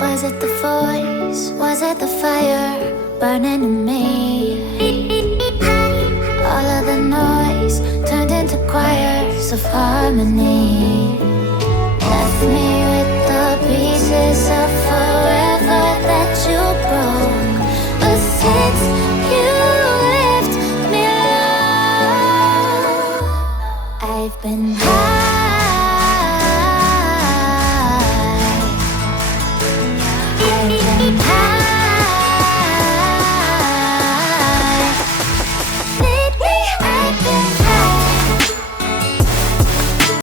Was it the voice? Was it the fire burning in me? All of the noise turned into choirs of harmony. Left me with the pieces of forever that you broke. But since you left me alone, I've been